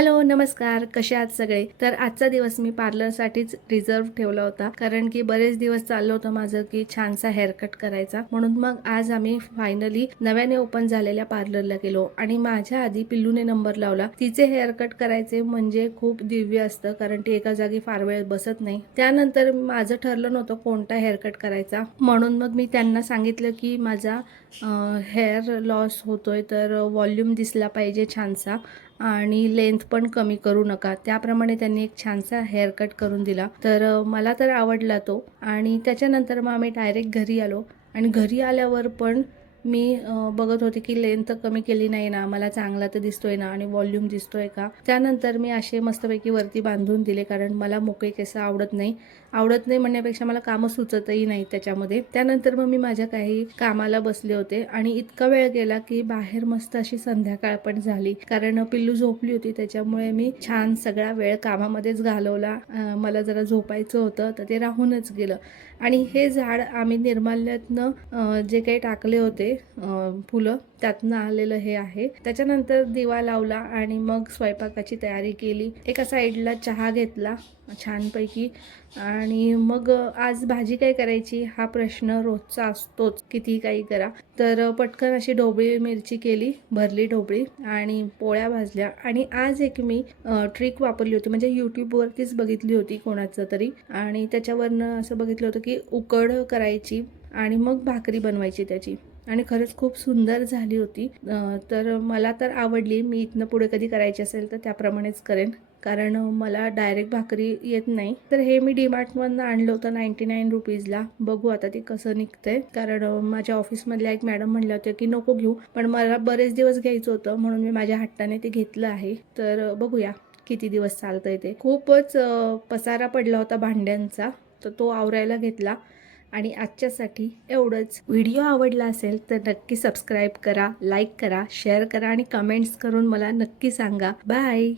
Hello नमस्कार. कसे आहात सगळे? तर आजचा दिवस मी पार्लरसाठीच रिझर्व ठेवला होता कारण की बरेच दिवस चाललं होतं माझं की छानसा हेअरकट करायचा. म्हणून मग आज आम्ही फायनली नव्याने ओपन झालेल्या पार्लरला गेलो आणि माझ्या आधी पिल्लूने नंबर लावला. तिचे हेअरकट करायचे म्हणजे खूप दिव्य असतं कारण ती एका जागी फार वेळ बसत नाही. त्यानंतर माझं ठरलं नव्हतं कोणता हेअरकट करायचा. म्हणून मग मी त्यांना सांगितलं की माझा हेअर लॉस होतोय तर वॉल्यूम दिसला पाहिजे छानसा. आणि लेंथ पण कमी करू नका. त्याप्रमाणे त्यांनी एक छानसा हेअरकट करून दिला. तर मला तर आवडला तो. आणि त्याच्यानंतर मग आम्ही डायरेक्ट घरी आलो. आणि घरी आल्यावर पण मी बघत होते की लेंथ कमी केली नाही ना मला चांगला तर दिसतोय ना आणि वॉल्यूम दिसतोय का? त्यानंतर मी असे मस्तपैकी वरती बांधून दिले कारण मला मोकळे केस आवडत नाही. आवडत नाही म्हणण्यापेक्षा मला कामं सुचतही नाही त्याच्यामध्ये. त्यानंतर मग मी माझ्या काही कामाला बसले होते आणि इतका वेळ गेला की बाहेर मस्त अशी संध्याकाळ पण झाली. कारण पिल्लू झोपली होती त्याच्यामुळे मी छान सगळा वेळ कामामध्येच घालवला. मला जरा झोपायचं होतं तर ते राहूनच गेलं. आणि हे झाड आम्ही निर्माल्यातनं जे काही टाकले होते फुलं त्यातनं आलेलं हे आहे. त्याच्यानंतर दिवा लावला आणि मग स्वयंपाकाची तयारी केली. एका साईडला चहा घेतला छानपैकी. आणि मग आज भाजी काय करायची हा प्रश्न रोजचा असतोच. किती काही करा. तर पटकन अशी ढोबळी मिरची केली भरली ढोबळी आणि पोळ्या भाजल्या. आणि आज एक मी ट्रिक वापरली होती. म्हणजे यूट्यूबवरतीच बघितली होती कोणाचं तरी. आणि त्याच्यावरनं असं बघितलं होतं की उकड करायची आणि मग भाकरी बनवायची त्याची. आणि खरंच खूप सुंदर झाली होती. तर मला तर आवडली. मी इथनं पुढे कधी करायची असेल तर त्याप्रमाणेच करेन. कारण मला डायरेक्ट भाकरी येत नाही. तर हे मी डीमार्टमधनं आणलं होतं नाईन्टी नाईन रुपीजला बघू आता ते कसं निघतंय. कारण माझ्या ऑफिसमधल्या एक मॅडम म्हणल्या होत्या की नको घेऊ. पण मला बरेच दिवस घ्यायचं होतं. म्हणून मी माझ्या हट्टाने ते घेतलं आहे. तर बघूया किती दिवस चालतंय ते. खूपच पसारा पडला होता भांड्यांचा. तर तो आवरायला घेतला. आणि आजच्यासाठी एवढंच. व्हिडिओ आवडला असेल तर नक्की सबस्क्राईब करा लाईक करा शेअर करा आणि कमेंट्स करून मला नक्की सांगा. बाय